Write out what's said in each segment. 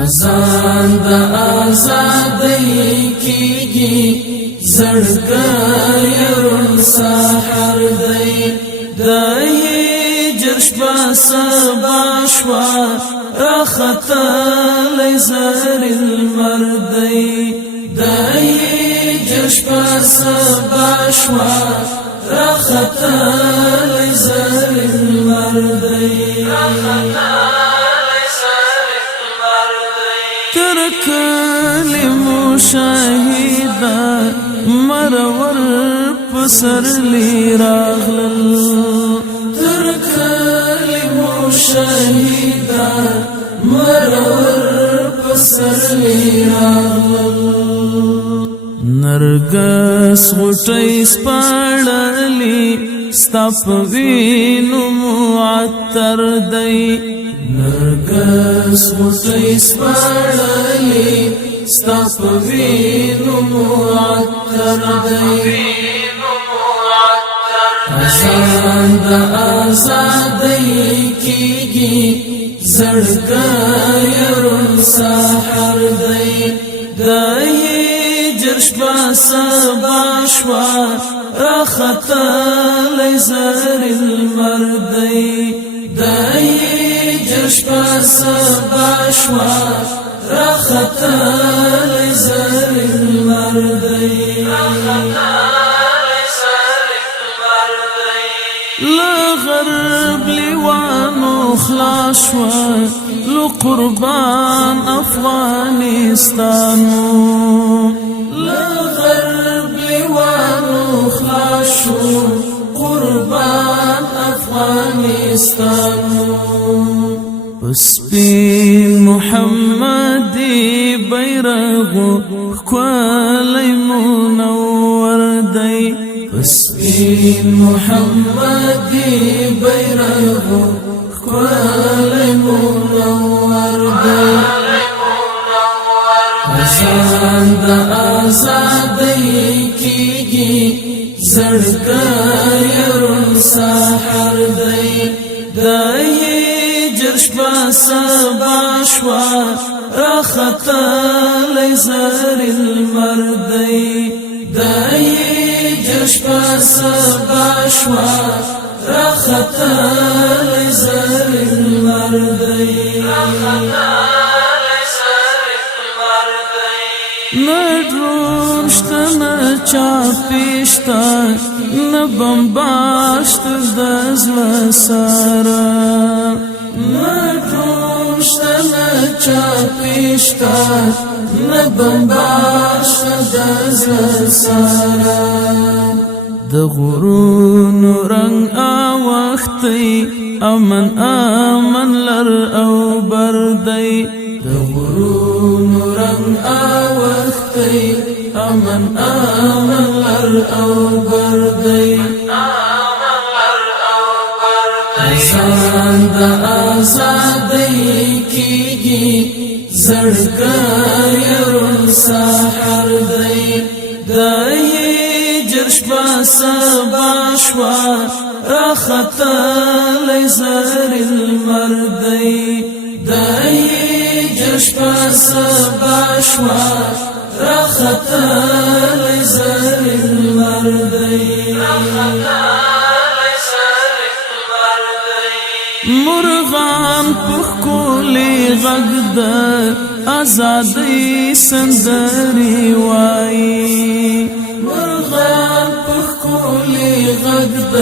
اذان د آزادۍ کیږي زړګی رون سحر دی دای جشبا سبا شوا راختل زر المردی دای جشبا سبا شوا راختل زر المردی ترکلی مشاهده مرور پسرلی راغلل ترکلی مشاهده مرور پسرلی راغلل نرگس غټی سپړلی ستپ وینو معطر دی نرگس غټی سپړلی ستپ وینو معطر دی اذان د آزادۍ کیږي زړګی رون سحر دی دای جشبا سبا شوا راختل زر المردی دای جشبا سبا شوا راختل زر المردی لغرب لیوانو خلاص شوا لقربان افغانستانو لغرب لیوانو خلاص شوا قربان افغانستانو پسپین محمدی بیرغو خوالی منور دی پسپین محمدی بیرغو خوالی منور دی اذان د آزادۍ کیږي زړګی رون سحر دی دای جشبا سبا شوا راختل زر المردی دای جشبا سبا شوا راختل زر المردی ندرون شتا نچاپیشتا نبمباشت دزل سارا ندرون شتا نچاپیشتا نبمباشت دزل سارا د غرونو رنگ آوختی امن امن لر او بردی د غرونو رنگ آوختی امن امن لر او بردی اذان د آزادۍ کیږي زړګی رون سحر دی دای جشبا سبا شوا راختل زر المردی دای جشبا سبا شوا راختل زر المردی مرغان پخکولی غږ د آزادۍ سندرې وایي مرغان پخکولی غږ د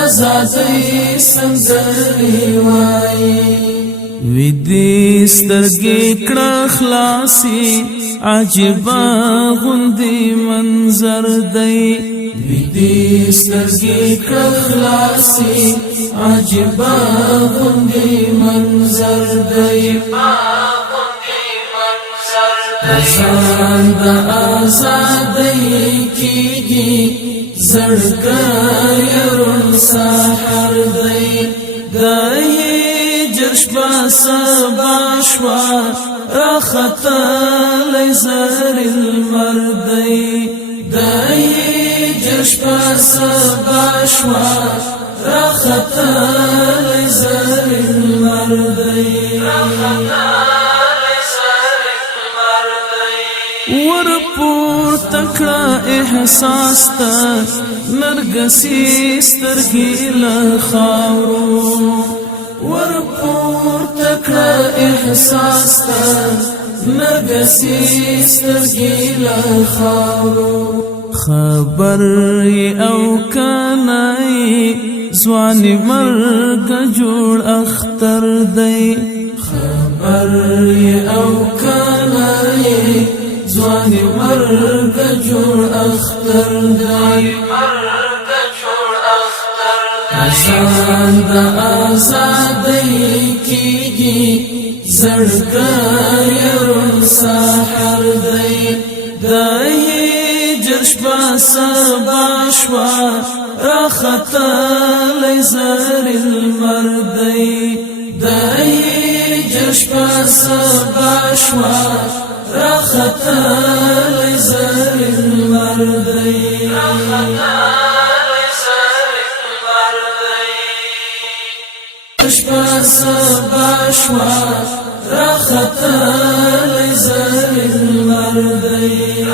آزادۍ سندرې وایي ویدی سترګې کړه خلاصي عجبا غوندې منظر دی ویدی سترګې کړه خلاصي عجبا غوندې منظر دی اذان د آزادۍ کیږي زړګی رون سحر دی دای جشبا سبا شوا راختل زر المردی دای جشبا سبا شوا راختل زر المردی ورپور تکړه احساس تا نرګسي سترګې له خاورو ورپور تکړه احساس تا نرګسي سترګې له خاورو خبر او کنای ځواني مرګ جوړ اختر دی خبر او کنای ځواني مرګ جوړ اختر دی اذان د آزادۍ کیږي زړګی روڼ سحر دی جشبا سبا شوا راختلی زر المردی دای جشبا سبا شوا راختلی زر المردی جشبا سبا شوا راختلی زر المردی